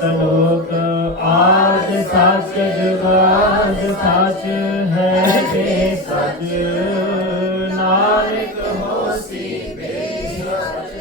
सलोक आद सच जुगाद सच है बे सच नानक होसी बे सच।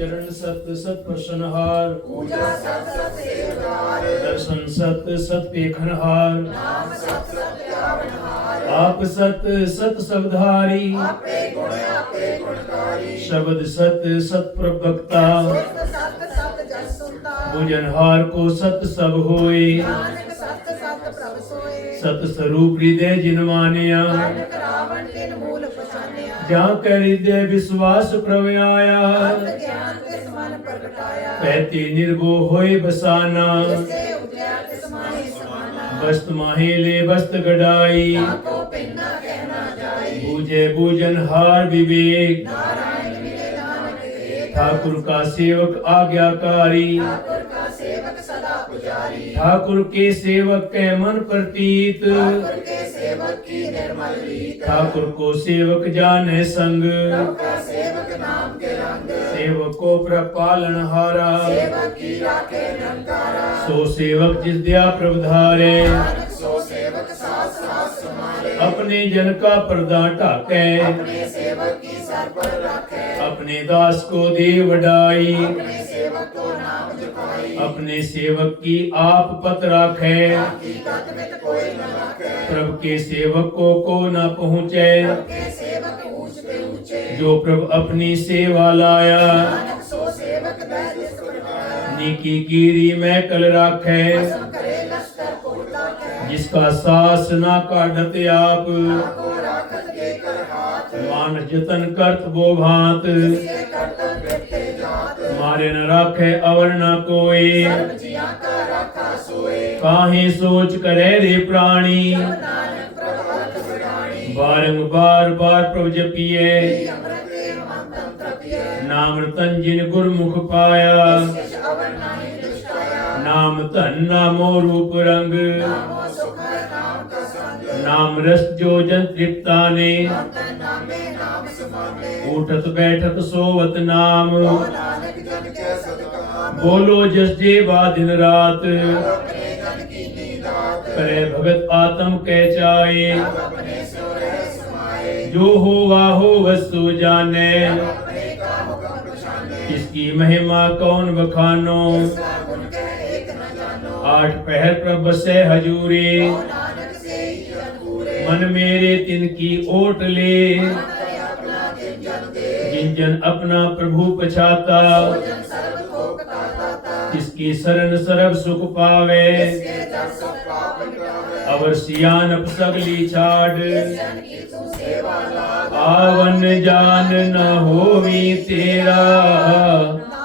चरण सत सत प्रसन्नहार पूजा सत सत सेवकार दर्शन सत सत पेखनहार नाम सत सत त्यावनहार आप सत सत सबधारी आपे गुणकारी शब्द सत सत प्रवक्ता सुत सत सत जस सुनता भुजनहार को सत सब होए नानक सत सत प्रभ सोए सत स्वरूप हृदय जिन मानिया नानक रावण तिन मूल पछानिया जहाँ कह हृदय विश्वास प्रभ आया अंत ज्ञान तिस मन प्रगटाया कहते निर्भो होए बसाना जिसे उपजया तिस माहि समाना बस्त माहे ले बस्त गड़ाई ताको पिन्ना कहना जाई बूझे बूझन हार विवेक नारायण मिले नानक एक ठाकुर का सेवक आज्ञाकारी ठाकुर का सेवक सदा पुजारी ठाकुर के सेवक के मन प्रतीत ठाकुर के सेवक की निर्मल रीत ठाकुर को सेवक जाने संग प्रभु का सेवक नाम के रंग सेवक को प्रपालन हारा सेवक की राखे निरंकारा सो सेवक जिस दया प्रभधारे नानक सो सेवक साथ साथ समारे अपने जन का पर्दा ढाके अपने सेवक की सर पर रखे अपने दास को दे वडाई अपने सेवक को नाम जपाई अपने सेवक की आप पत राखे ताकि तत्वित कोई न रखे प्रभु के सेवक को न पहुँचे प्रभु के सेवक ऊंचे ऊंचे जो प्रभु अपनी सेवा लाया नानक सो सेवक दैत्य प्रकार निकी कीरी में कल राखे असम करे लश्कर कोटा के जिसका सास ना काढ़त आप ताको राखत देकर हाथ मान जतन करत वो भांत जिसके कर्तव्य व्यक्ति जात मारे न राखे अवर न कोई सर्व जिया का रखा सोए काहे सोच करे रे प्राणी जब नानक प्रभु अर्थ बिड़ाणी बारंबार बार प्रभु जपिए अमृत एवं अंतम तृप्य नाम रतन जिन गुरमुख पाया किस अवर नाही दुष्टाया नाम धन नामो रूप रंग नामो सुख है नाम का संग नाम रस जो जन तृप्ता ने अंतन नामे नाम सुमाने उठत बैठत सोवत नाम ओ नानक जन के सदकाम बोलो जस जेवा दिन रात अपने जन की नीदात करे भगत आत्म कह चाहे अब अपने सो रह समाए जो हो वस्तु जाने अपने का हुक्म पछाने इसकी महिमा कौन बखानो इसका गुण कह एक न जानो आठ पहर प्रभ से हजूरे ओ नानक से ही जन पूरे मन मेरे तिनकी ओट ले मन करे अपना जिन जन दे जिन जन अपना प्रभु पछाता ओ जन सर्व भोग का दाता जिसकी शरण सरब सुख पावे इसके जन सब पाप मिटावे अवर सियान सगली छाड़ जन की तू सेवा लाग आवन जान न होवी तेरा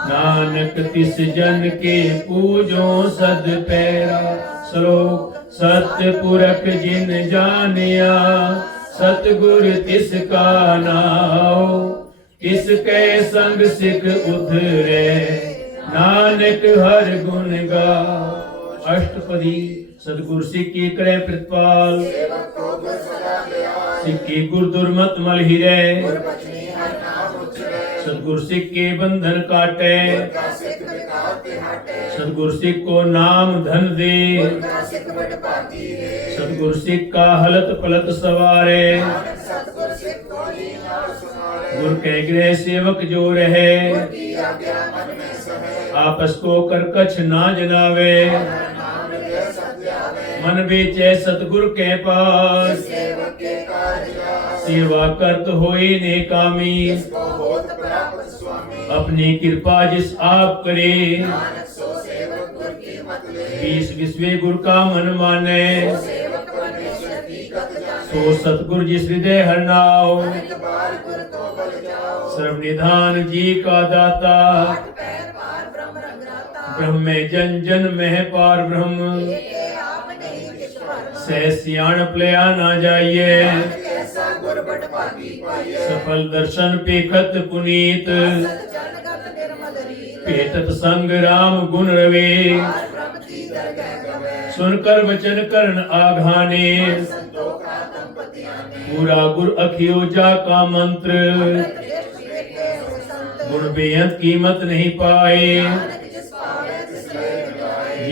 नानक तिस जन के पूजो सद पैरा श्लोक सत्य पुरख जिन जानिया सतगुर तिसका नाओ किसके संग सिख उधरे नानक हर गुण गाओ। अष्टपदी सतगुर सिख की करे प्रतिपाल सेवक को गुर सदा दयाल सिख की गुर दुर्मत मल हिरे गुर बचनी हर नाम उच्चरे सतगुर सिख के बंधन काटे गुर का सिख विकार ते हटे सतगुर सिख को नाम धन दे गुर का सिख बड़ पाती है सतगुर सिख का हलत पलत सवारे नानक सतगुर सिख को लीला सुनारे गुर के गृह सेवक जो रहे गुर की आज्ञा मन में सहे आपस को कर कछ ना जनावे हर नाम ले सत्यावे मन बेचे सतगुर के पास सेवक के कार्य सेवा करत होई ने कामी इसको होत प्राप्त स्वामी अपनी कृपा जिस आप करे नानक सो सेवक गुर की मत ले बीस विश्वे गुर का मन माने सेवक परमेश्वर की गत जाने सो सतगुर जिस हृदय हर नाव अनेक बार गुर को बल जाओ सर्व निधान जी का दाता आठ पैर पार ब्रह्म रंगराता ब्रह्म में जन जन में पार ब्रह्म ये आप नहीं किस भरम सह सियाण प्लया ना जाइए नानक ऐसा गुर बड़ पागी पाइए सफल दर्शन पेखत पुनीत सत जनगत निर्मल रीत पेतत संग राम गुण रवे पार ब्रह्म की दरगह गवे सुनकर वचन करण आघाने संतोखा दंपति आने पूरा गुर अखियो जा का मंत्र अमृत दृष्टि देखे हो संत गुण बेअंत कीमत नहीं पाए नानक जिस पार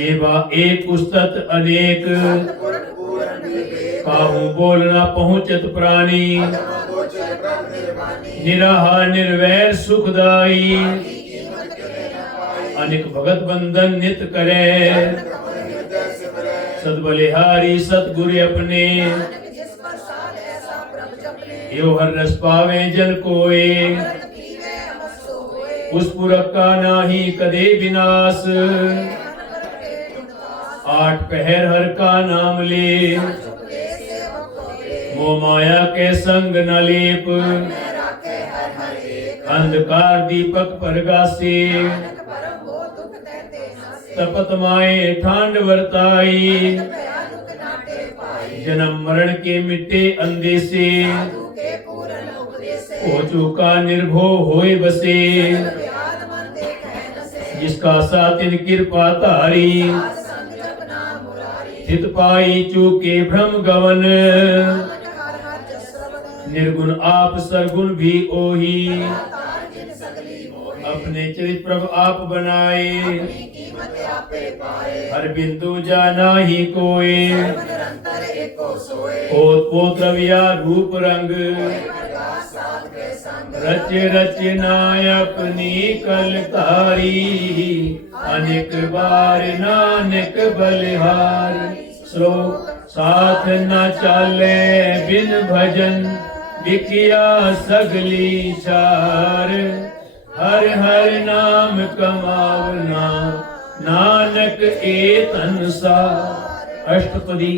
सेवा एक उस्तत अनेक सतपुरख पूरन विवेक काहू बोलना पहुँचत प्राणी अधम गोचर ब्रह्म निर्वाणी निराहा निर्वैर सुखदाई की कीमत करे न पाई अनेक भगत बंधन नित करे कमल हृदय सिमरै सदबलिहारी सतगुरु अपने नानक जिस पर साध ऐसा प्रभ जपने यो हर रस पावे जन कोय अमृत पीवे अमर सो होए उस पुरख का नाही कदे विनाश मन पर के गुणदास आठ पहर हर का नाम ले चुपके सेवक होए मोह माया के संग न लेप मैं राखे हर हर एक अंधकार दीपक परगासे नानक परम वो दुख देते नासे तपत माए ठांड वर्ताई भया दुख नाटे पाई जन्म मरण के मिटे अंधे से साधु के पूरन उपदेश हो चुका निर्भो होए बसे व्याध मन देखे न से जिसका सातिन कृपा तारी साध संग जपना मुरारी हित पाई चूके भ्रम गवन नानक हर हर जस श्रवण निर्गुण आप सरगुण भी ओही तार जिन सगली मोहे अपने चरित प्रभु आप बनाए अपनी कीमत आपे पाए हर बिंदु जाना ही कोई सर्व निरंतर एको सोए पोत पोत रविया रूप रंग प्रकाश साध के संग रच रचनाय अपनी कलकारी अनेक बार नानक बलिहार श्लोक साथ न चाले बिन भजन बिकिया सगली चार हर हर नाम कमावना नानक ए संसार अष्टपदी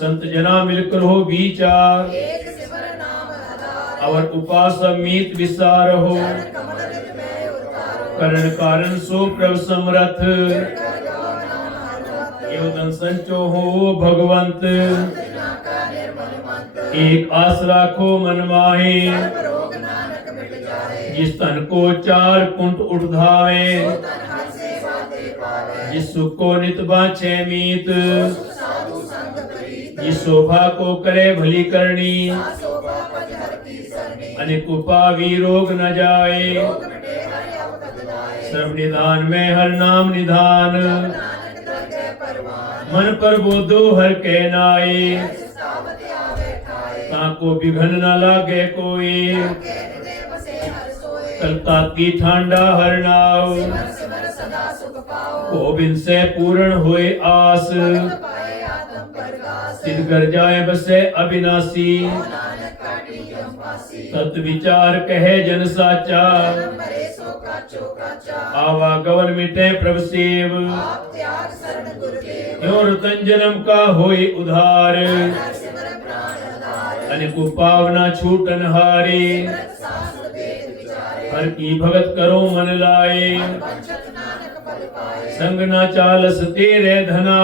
संत जना मिलकर हो विचार एक सिमर नाम आधार और उपास मीत विसार हो कमल हृदय में उतारो करण कारण सो प्रभ समरथ कर गो नाम हनुमत योदन संचो हो भगवंत बिना का निर्मल मंत्र एक आस राखो मन माहे सर्व रोग नानक मिट जाए जिस तन को चार कुंट उठावे तन हर सेवा दे पावे जिस सुख को नित बाछे मीत सुख साधु संग प्रीत जिस शोभा को करे भली करनी शोभा पज हर की सरनी अनेक उपावी रोग न जाए रोग मिटे हरि अवगत लाए सर्व निधान में हर नाम निधान नानक दरगह परवान मन पर बोधो हर के नाए स्थावत आवे ठाए ताको विघन न लागे कोई के हृदय बसे हर सोए कलता की ठांडा हर नाव सिमर सिमर सदा सुख पाओ गोविंद से पूर्ण होए आस भगत पाए आत्म प्रकाश सिद्ध कर जाए बसे अविनाशी नानक काटी जम पासी तत् विचार कहे जन साचा मरे सो काचो काचा आवागवन मिटे प्रभु सेव आप त्याग शरण गुरुदेव यो रतन जन्म का होए उधार हर सिमर प्राण आधार अनेक पावना छूटन हारे व्रत शास्त्र वेद विचारे हर की भगत करो मन लाए वंचत नानक पद पाए संग न चालस तेरे धना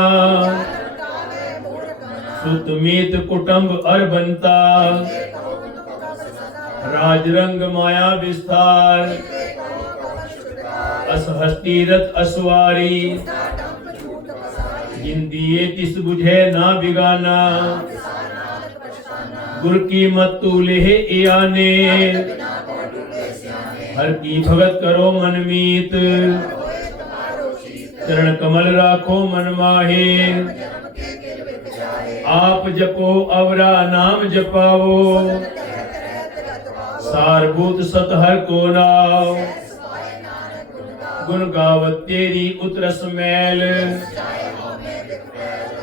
लौटावे मूढ़ गना सुत मीत कुटुंब अर बनता राजरंग माया विस्तार अस हस्तीरथ असवारी जिंदिए तिस बुझे ना बिगाना गुर की मत तू लेह आने हर की भगत करो मन मीत चरण कमल राखो मन माहे आप जपो अवरा नाम जपावो सारभूत सतहर को नाव गुण गावत तेरी उतरस मैल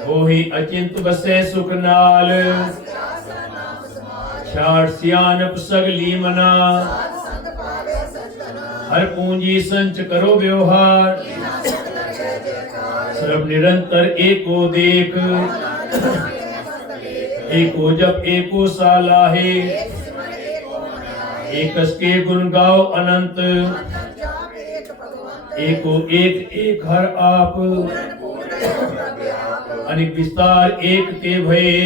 होही अचिंत बसे सुख नाल छाड़ सियानप सगली मना हर पूंजी संच करो व्यवहार सर्व निरंतर एको देख एको जप एको साला है एकस के गुण गाओ अनंत एको एक एक हर आप अनेक विस्तार एक ते भये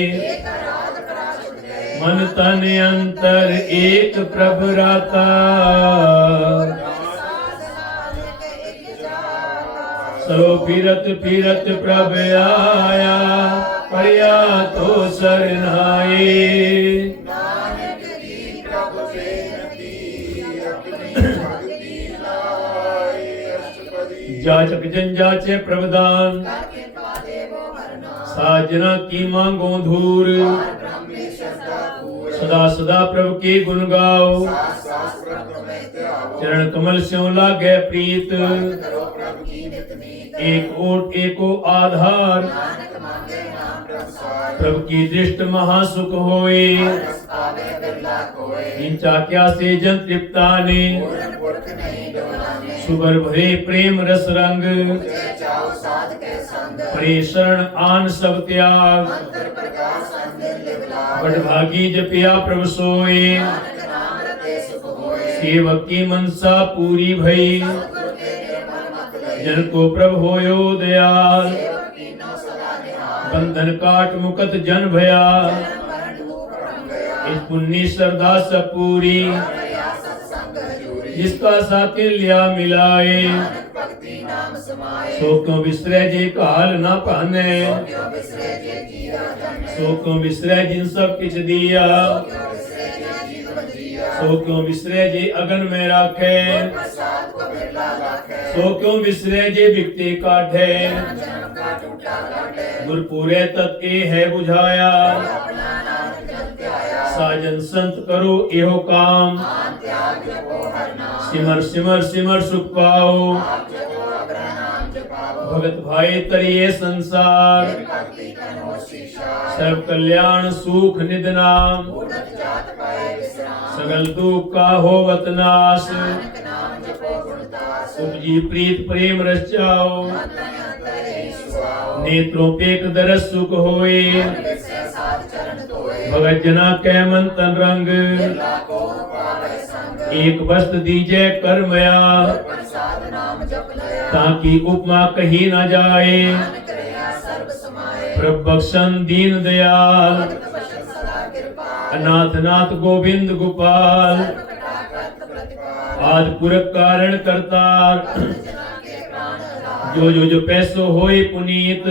मन तन अंतर एक प्रभु राता सरो फिरत फिरत प्रभ आया पड़िया तो सरनाए याचक जन जाचे प्रवदान साजना की मांगो धूर सदा सदा प्रभु के गुण गाओ चरण कमल स्यों लागे प्रीत एक ओट एको आधार प्रभु की दृष्ट महासुख होए इंचा क्या से जन तृप्ता ने सुबर भरे प्रेम रस रंग परे शरण आन सब त्याग बड़भागी जपिया प्रभु सोए सेवक की मनसा पूरी भई जन को प्रभु होयो दयाल बंधन काट मुकत जन भया इस पुण्य श्रद्धा सब पूरी जिसका साथी लिया मिलाए सो क्यों विसरे जे काल ना पाने सो क्यों विसरे जिन सब किछ दिया सो क्यों विसरे जे अगन में राखे सो क्यों विसरे जे बिकते काढ़े गुरपुरे तत् ए है बुझाया साजन संत करो एहो काम सिमर सिमर सिमर सुख पाओ भगत भाई तरिए संसार सर्व कल्याण सुख निधनाम सगल दुख का होवत नाश उपजी प्रीत प्रेम रस जाओ नेत्रों पे एक दरस सुख होए भगत जना कै मन तन रंग एक वस्त दीजे कर्मया ताकि उपमा कही न जाए प्रभु बख्शन दीन दयाल अनाथ नाथ गोविंद गोपाल आदि पुरख कारण करतार जो पैसो होए पुनीत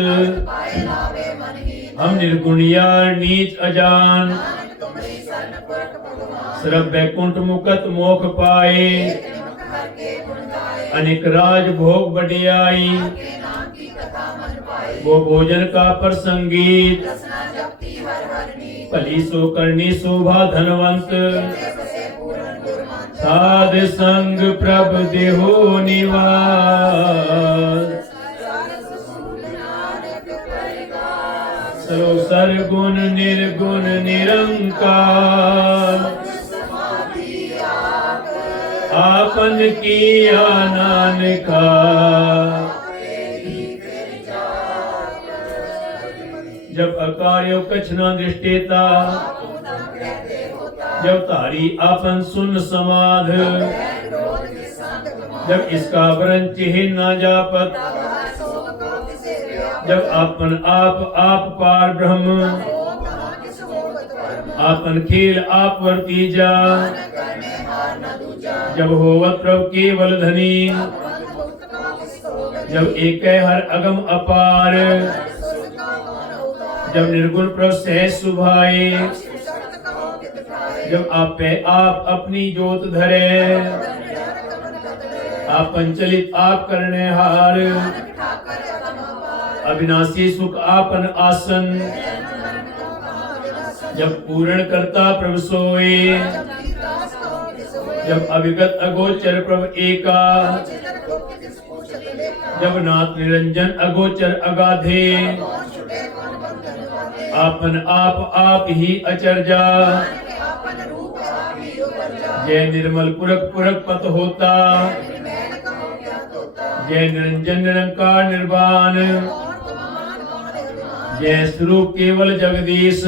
हम निर्गुण यार नीच अजान सर्व बैकुंठ मुकत मोख पाए अनेक राज भोग बढ़ियाई वो भोजन का प्रसंगीत भली सो करनी शोभा धनवंत साध संग प्रभ देहो निवास सरो सरगुण निर्गुण निरंकार आपन किया नानका जब अकार्यो कछ न दृष्टेता जब तारी आपन सुन समाध जब इसका वरण चिन्ह न जापत जब आपन आप पार ब्रह्म आपन खेल आप वर्तीजा जब होवत प्रभु केवल धनी जब एक हर अगम अपार जब निर्गुण प्रभु सहज सुभाए जब आप पे आप अपनी जोत धरे आप पंचलित आप करने हार अविनाशी सुख आपन आसन जब पूर्ण करता प्रभु सोए जब अविगत अगोचर प्रभु एका जब नाथ निरंजन अगोचर अगाधे आपन आप ही अचर्जा जय निर्मल पुरख पुरख पत होता जय निरंजन निरंकार निर्वाण जय स्वरूप केवल जगदीश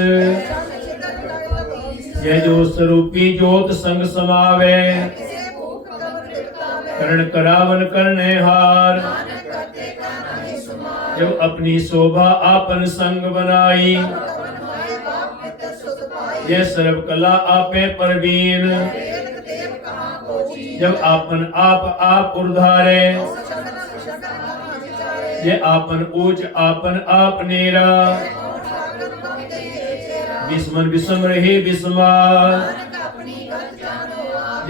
जय जो स्वरूपी जोत संग समावे करण करावन करने हार जब अपनी शोभा आपन संग बनाई यह सर्व कला आपे परवीन जब आपन आप उर्धारे ये आपन ऊंच आपन आप नेरा विस्मन विषम रहे विस्मा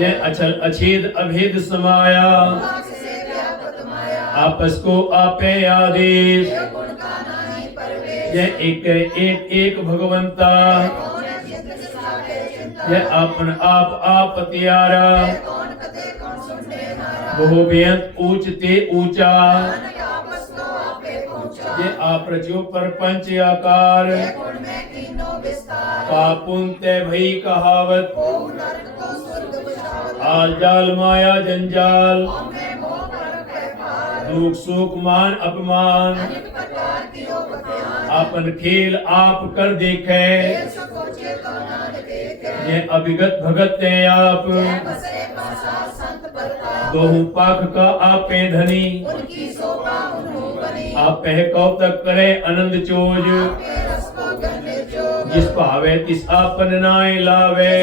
ये अचल अछेद अभेद समाया आपस को आपे आदेश यह एक भगवंता यह अपन आप त्यारा बहु बेअंत ऊंच ते ऊंचा ये आप रचो परपंच आकार कापुन ते भई कहावत आल जाल माया जंजाल दुख सुख मान अपमान अपन खेल आप कर देखे ये अभिगत भगत है आप दोहु पाख का आपे धनी आप पह कौतक करे आनंद चोज जिस भावे तिस आपन नाय लावे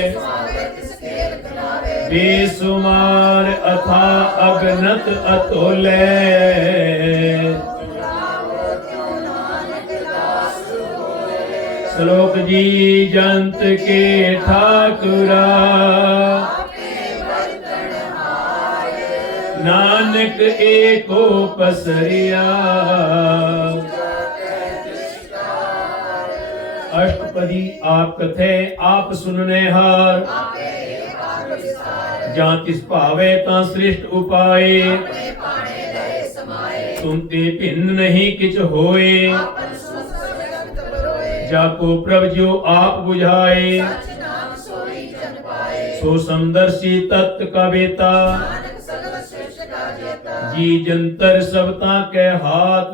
बेसुमार अथा अगनत अतोले श्लोक जी जंत के ठाकुरा नानक एको पसरिया अष्टपदी आप कथे आप सुनने हार जहाँ तिस भावे ता श्रेष्ठ उपाय सुनते भिन्न नहीं किछ होए जाको प्रभ जो आप बुझाए सो समदर्शी तत्व का बेता जी जंतर सबता के हाथ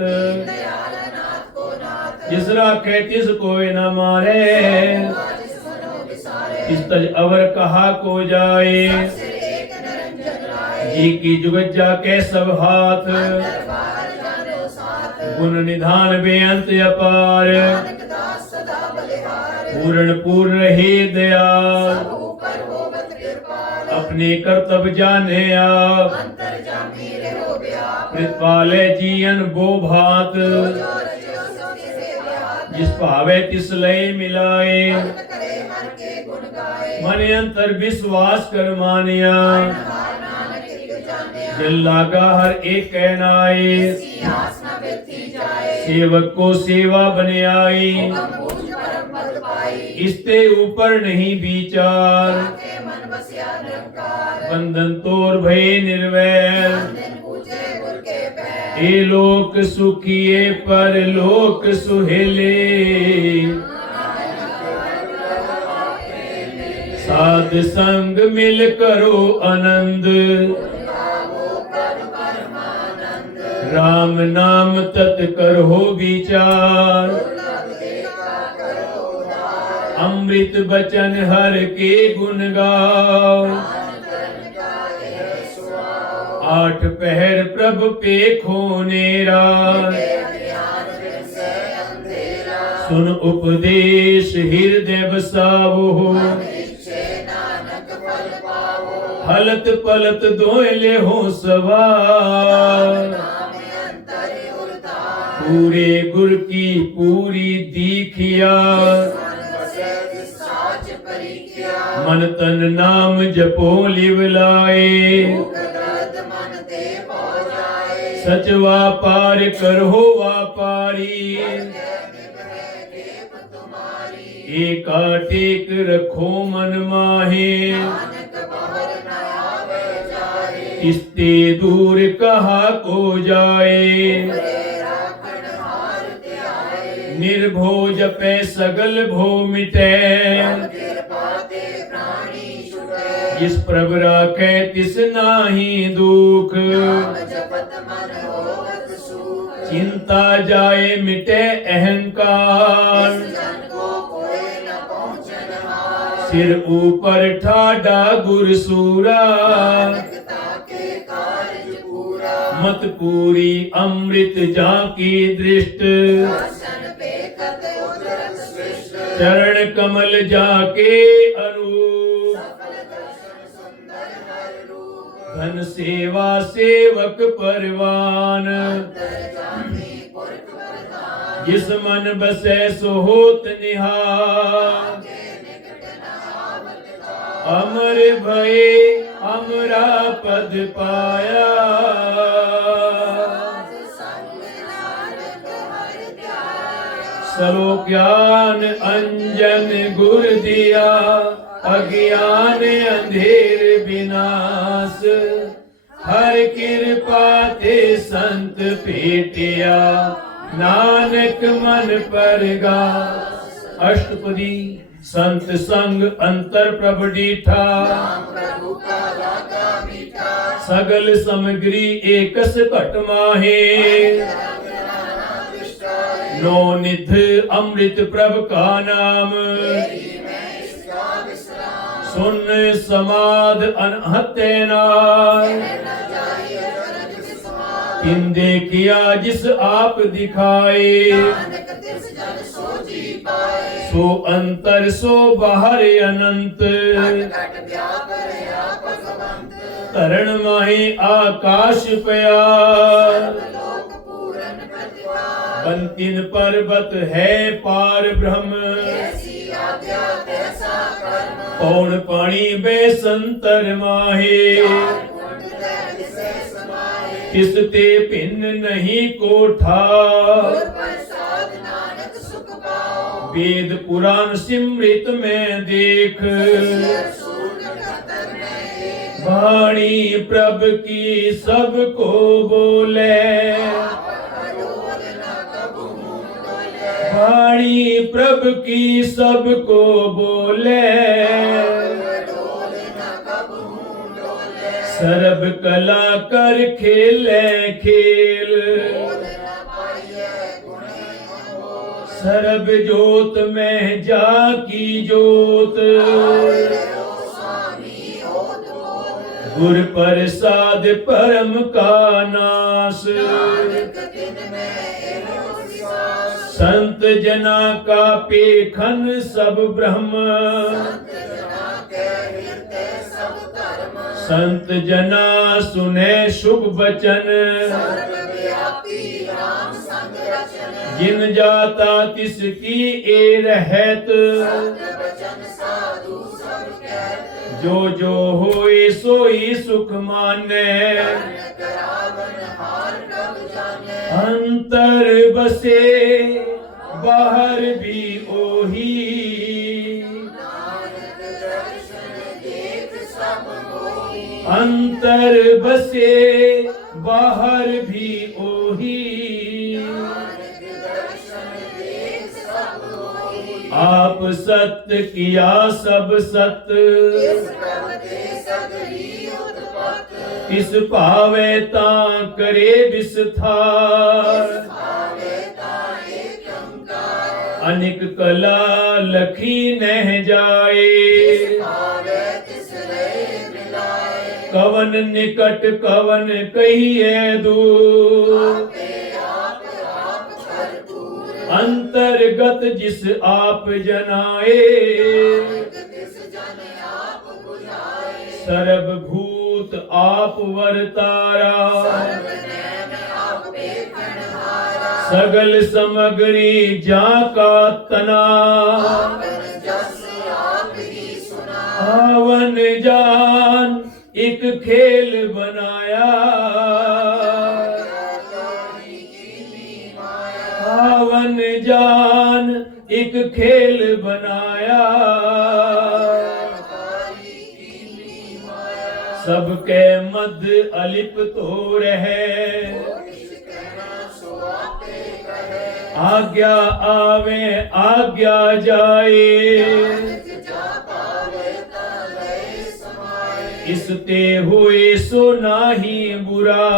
जिस राखे तिस कोई न मारे इस तज अवर कहा को जाए जी की जुगत जाके सब हाथ गुण निधान बेअंत अपार पूर्ण पूर्ण रहे दयाल अपने कर्तव्य जाने आप कृपाले जीवन बो भात जिस भावे तिस लय मिलाए मन अंतर विश्वास कर मानिया जल लागा हर एक कहनाए सेवक को सेवा बने आई इसते ऊपर नहीं विचार बंधन तोर भय निर्वैर ए लोक सुखिए पर लोक सुहेले साध संग मिल करो आनंद राम नाम तत् करो विचार अमृत बचन हर के गुण गाओ आठ पहर प्रभ पे खोनेरा सुन उपदेश हृदय बसावो हलत पलत दोयले हो सवार पूरे गुर की पूरी दीखिया मन तन नाम जपो लिवलाए सच व्यापार करो व्यापारी एका टेक रखो मन माहे इसते दूर कहा को जाए निर्भो जपे सगल भो मिटे जिस प्रभ राखे तिस नाही दुख चिंता जाए मिटे अहंकार सिर ऊपर ठाडा गुरसूरा मत पूरी अमृत जाकी दृष्ट चरण कमल जाके अरूप धन सेवा सेवक परवान जिस मन बसे सो होत निहार अमर भय अमरा पद पाया सलोक ज्ञान अंजन गुर दिया, अज्ञान अंधेर विनाश। हर कृपा ते संत भेटिया, नानक मन परगास। अष्टपदी संत संग अंतर प्रभ डीठा, प्रभु का लागा मीठा। सगल सामग्री एकस घट माहे। नो निध अमृत प्रभ का नाम, सुन समाध अनहते नाय। तिंदे किया जिस आप दिखाए, सो अंतर सो बाहर अनंत। तरण माहे आकाश प्यार, बंतिन पर्वत है पार ब्रह्म। पौन पानी बेसंतर माहे, किसते भिन्न नहीं कोठा। वेद पुराण सिमृत में देख, वाणी प्रभ की सबको बोले। वाणी प्रभ की सबको बोले, सर्ब कला कर खेले खेल। सर्ब जोत में जाकी जोत, गुर प्रसाद परम का नाश। संत जना का पेखन सब ब्रह्म, संत जना सुने शुभ वचन। जिन जाता तिसकी ए रहत, जो जो होए सोई सुख माने। अंतर बसे बाहर भी ओही, अंतर बसे बाहर भी ओही। आप सत्य किया सब सत्य, इस पावे तां करे विस्तार। अनिक कला लखी नह जाए, कवन निकट कवन कहिए दूर। अंतर्गत जिस आप जनाए, सर्वभूत आप वर्तारा। सगल समग्री जाका तना, आवन जान एक खेल बनाया। आवन जान एक खेल बनाया, सबके मध्य अलिप तो रहे। आज्ञा आवे आज्ञा जाए, इसते हुए सो नाही बुरा।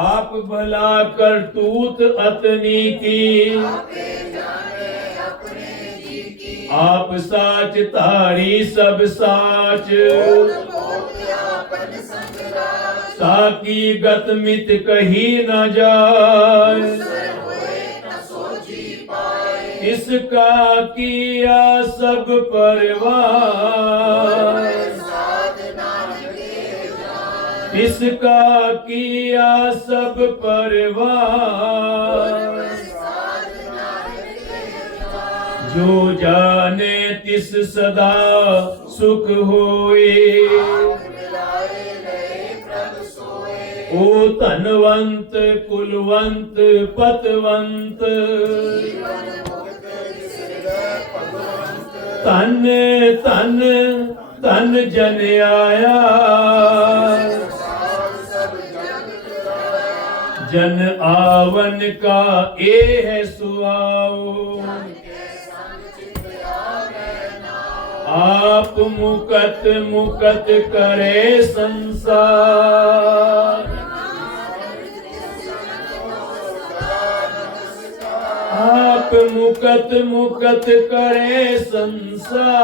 आप भला करतूत अतनी की, आप साच तारी सब साच। ताकि गत मित कही न जाए, इसका किया सब परवाह। इसका किया सब परवाह। जो जाने तिस सदा सुख होए, ओ धनवंत कुलवंत पतवंत धन धन धन जन आया जन आवन का ए है सुआओ आप मुकत मुकत करे संसार आप मुकत मुकत करे संसार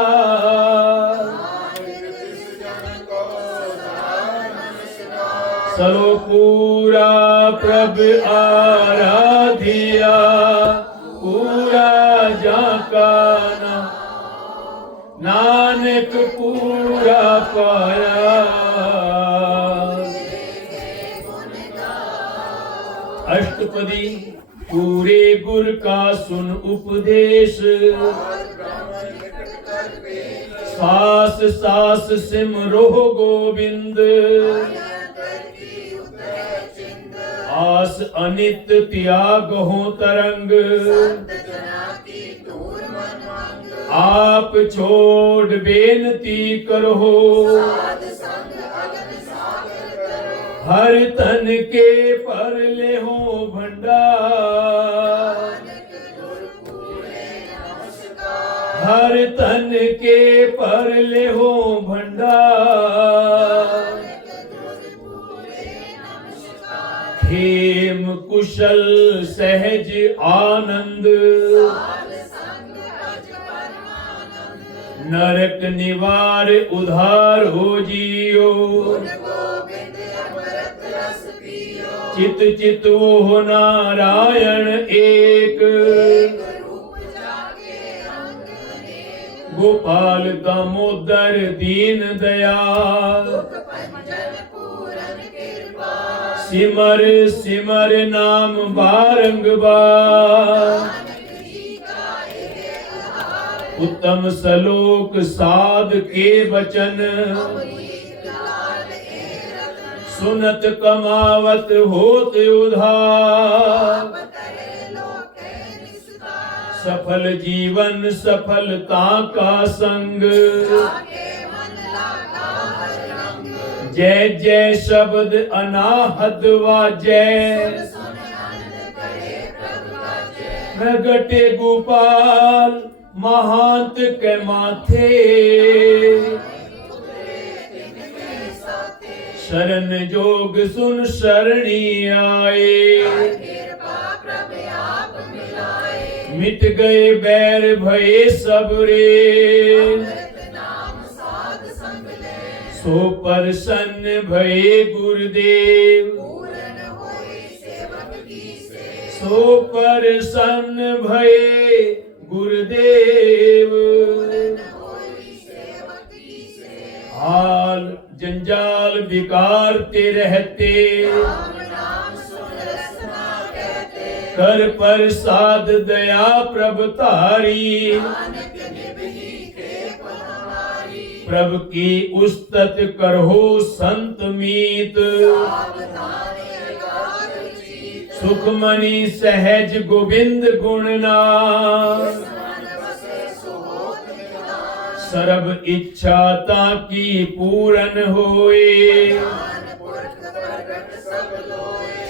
सलो पूरा प्रभ आराधिया पूरा जाकाना नानक पूरा पाया अष्टपदी पूरे गुर का सुन उपदेश सास सास सिमरो गोविंद आस अनित त्याग हो तरंग आप छोड़ बेनती करो हर तन के पर ले हो भंडार हर तन के पर ले हो भंडार खेम कुशल सहज आनंद नरक निवार उधार हो जियो चित चित वो नारायण एक गोपाल दामोदर दीन दयाल सिमर सिमर नाम बारंबार उत्तम सलोक साध के वचन सुनत कमावत होत उधार सफल जीवन सफलता का संग जय जय शब्द अनाहत वाजय प्रगटे गोपाल महांत के माथे शरण जोग सुन शरणी आए मिट गए बैर भये सब रे सो प्रसन्न भये गुरुदेव सो प्रसन्न भये गुरुदेव हाल जंजाल बिकारते रहते कर प्रसाद दया प्रभ तारी प्रभ की उस्तत करहो संत मीत सुखमणि सहज गोविंद गुणनाम सर्व इच्छा ताकी पूरन होए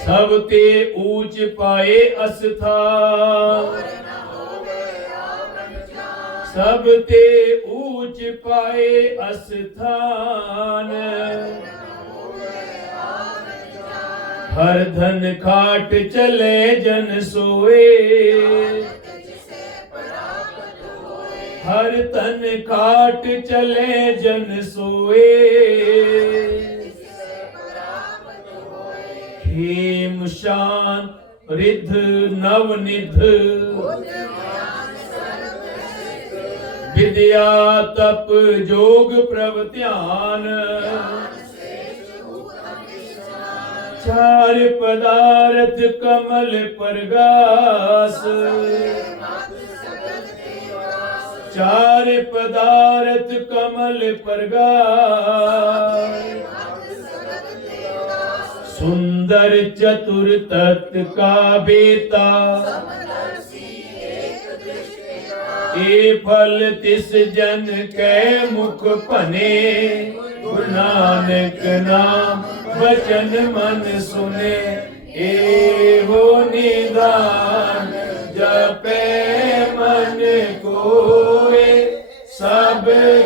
सब ते ऊंच पाए अस्थान सब ते ऊंच पाए अस्थान हर धन खाट चले जन सोए हर तन खाट चले जन सोए हेम शान रिद्ध नवनिध विद्या तप जोग प्रभ ध्यान चार पदार्थ कमल परगास चार पदार्थ कमल परगास सुन अंदर चतुर तत् का बेता, ए फल तिस जन कै मुख भने, गुरु नानक नाम वचन मन सुने, ए हो निदान जपे मन कोय, सब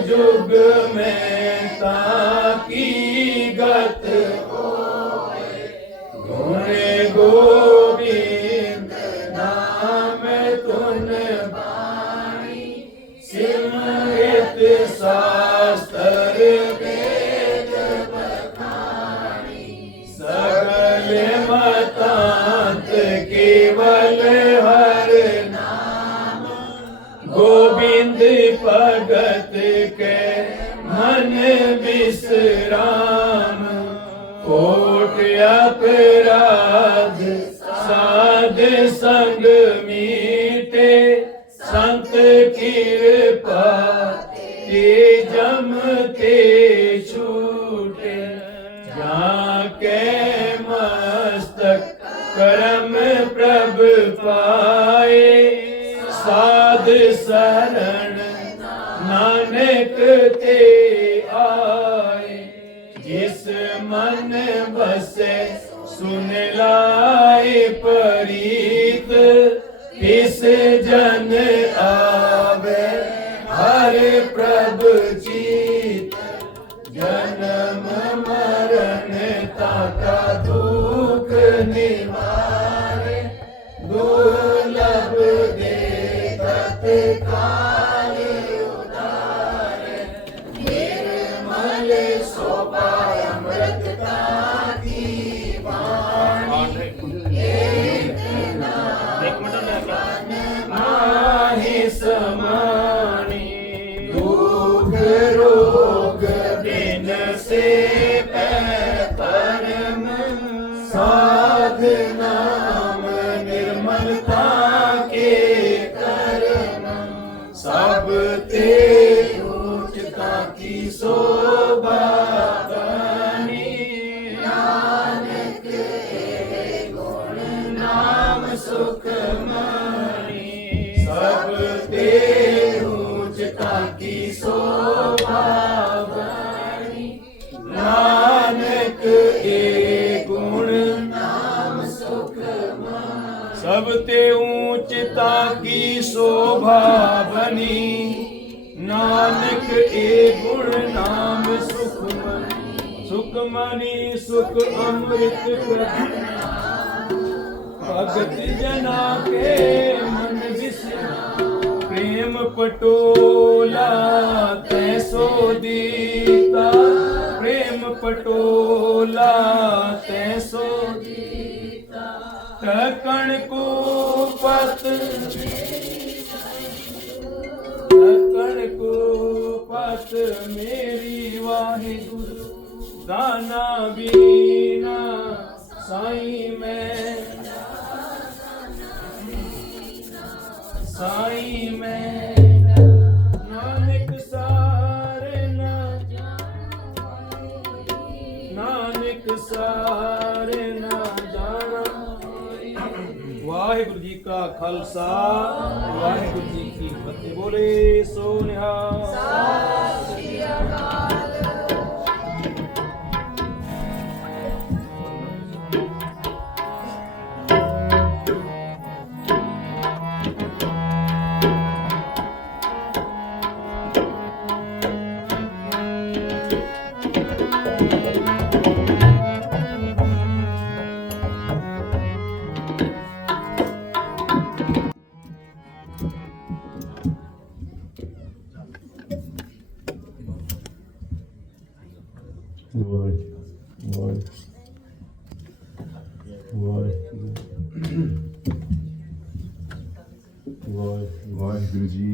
जुग में ताकी गत होय, गुण गोविंद नाम तुन बाणी, सिमरित शास्त्र वेद बखानी, सगल मतांत केवल हर नाम, गोविंद भगत के मन विश्राम, कोट अपराध साध संग मीटे, संत कृपा ते जम ते छूटे, जाके मस्तक करम प्रभ पाए, साध शरण नानक ते आए, जिस मन बसे सुन लाए परीत, इस जन आवे हर प्रभ जीत, जन्म मरण ताका दुख निवारे, दुर्लभ दे तत्काल उदारे, निर्मल शोभा अमृतता की वाणी, माहि समानी, दुख रोग बिन से परम, साध नाम निर्मलता के कर्म, सब ते ऊंचता की शोभा बनी, नानक ए गुण नाम सुख मणि, सब ते ऊंचता की शोभा बनी, नानक ए गुण नाम सुख मणि, सब ते ऊंचता की शोभा बनी, नानक ए गुण नाम सुख मणि, सुख मणि सुख अमृत भगत जना के मन विसरा, प्रेम पटोला तैसो दीता, प्रेम पटोला तैसो दीता, टकण को पत टकण को पत मेरी वाहिगुरु, दाना बीना साईं मैं, साईं मैं, नानक सारे ना नानक सारे ना जाना। वाहिगुरु जी का खालसा, वाहिगुरु जी की फतेह। बोले सो निहाल। ਵਾਹਿਗੁਰੂ ਜੀ।